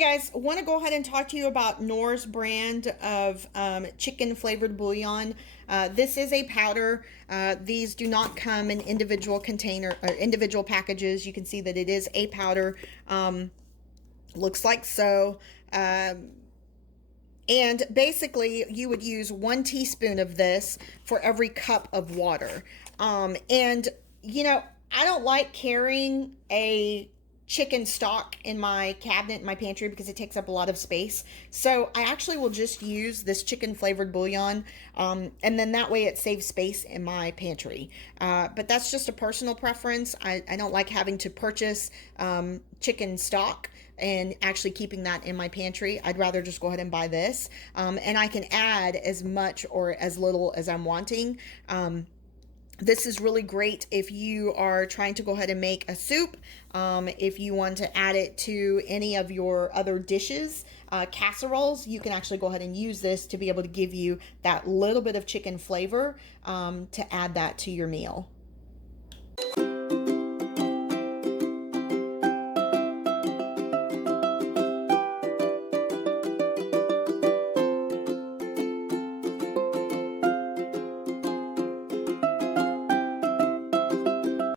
guys, want to go ahead and talk to you about Knorr's brand of chicken flavored bouillon. This is a powder. These do not come in individual container or individual packages. You can see that it is a powder. Looks like so. And basically, you would use 1 teaspoon of this for every cup of water. And I don't like carrying a chicken stock in my cabinet in my pantry because it takes up a lot of space. So I actually will just use this chicken flavored bouillon, and then that way it saves space in my pantry. But that's just a personal preference. I don't like having to purchase chicken stock and actually keeping that in my pantry. I'd rather just go ahead and buy this, and I can add as much or as little as I'm wanting. This is really great if you are trying to go ahead and make a soup, if you want to add it to any of your other dishes, casseroles. You can actually go ahead and use this to be able to give you that little bit of chicken flavor, to add that to your meal.